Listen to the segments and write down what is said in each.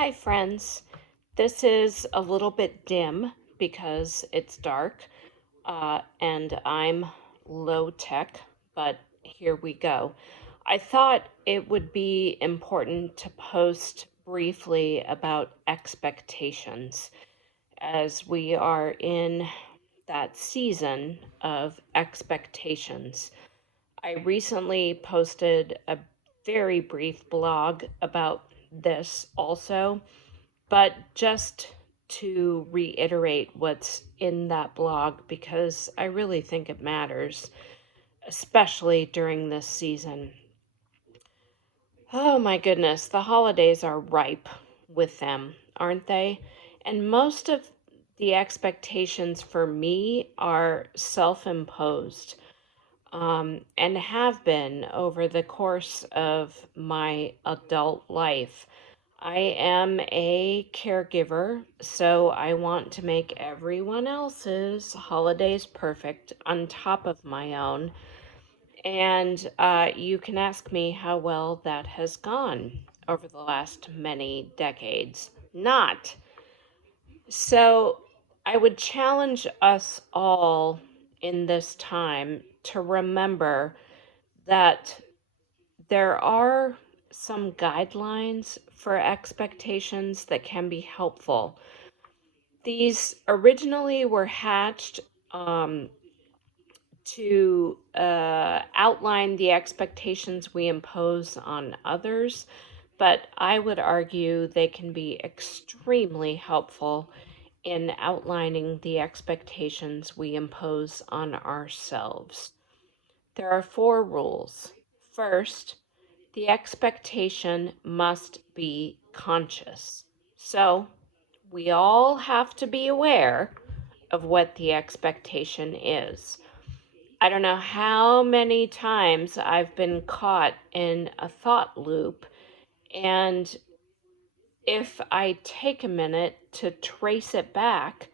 Hi, friends. This is a little bit dim because it's dark and I'm low tech, but here we go. I thought it would be important to post briefly about expectations as we are in that season of expectations. I recently posted a very brief blog about this also, but just to reiterate what's in that blog because I really think it matters, especially during this season. Oh my goodness, the holidays are ripe with them, aren't they? And most of the expectations for me are self imposed and have been over the course of my adult life. I am a caregiver, so I want to make everyone else's holidays perfect on top of my own. And you can ask me how well that has gone over the last many decades. Not. So I would challenge us all in this time to remember that there are some guidelines for expectations that can be helpful. These originally were hatched um, to outline the expectations we impose on others, but I would argue they can be extremely helpful in outlining the expectations we impose on ourselves. There are four rules. First, the expectation must be conscious. So, we all have to be aware of what the expectation is. I don't know how many times I've been caught in a thought loop, and if I take a minute to trace it back,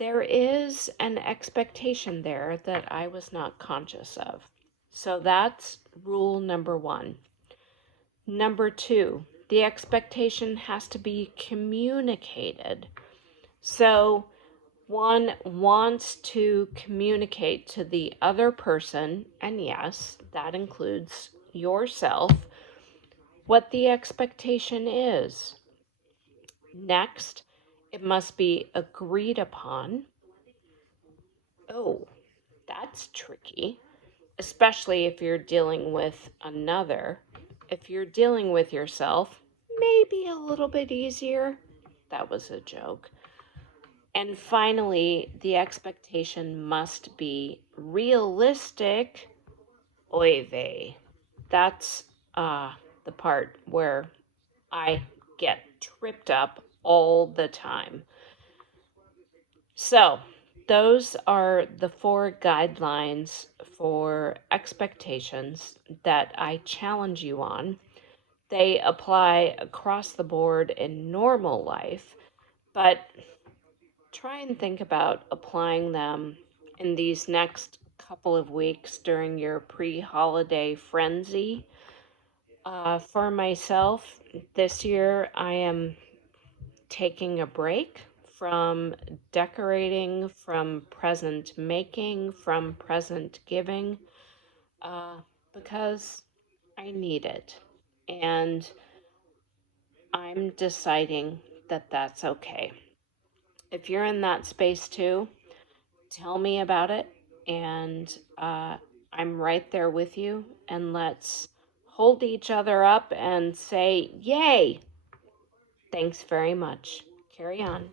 there is an expectation there that I was not conscious of. So that's rule number one. Number two, the expectation has to be communicated. So one wants to communicate to the other person, and yes, that includes yourself, what the expectation is. Next, it must be agreed upon. Oh, that's tricky, especially if you're dealing with another. If you're dealing with yourself, maybe a little bit easier. That was a joke. And finally, the expectation must be realistic. Oy vey. That's the part where I get tripped up all the time. So, those are the four guidelines for expectations that I challenge you on. They apply across the board in normal life, but try and think about applying them in these next couple of weeks during your pre holiday frenzy. For myself, this year I am taking a break from decorating, from present making, from present giving, uh, because I need it. And I'm deciding that that's okay. If you're in that space too, tell me about it. And I'm right there with you. And let's hold each other up and say, Yay! Thanks very much. Carry on.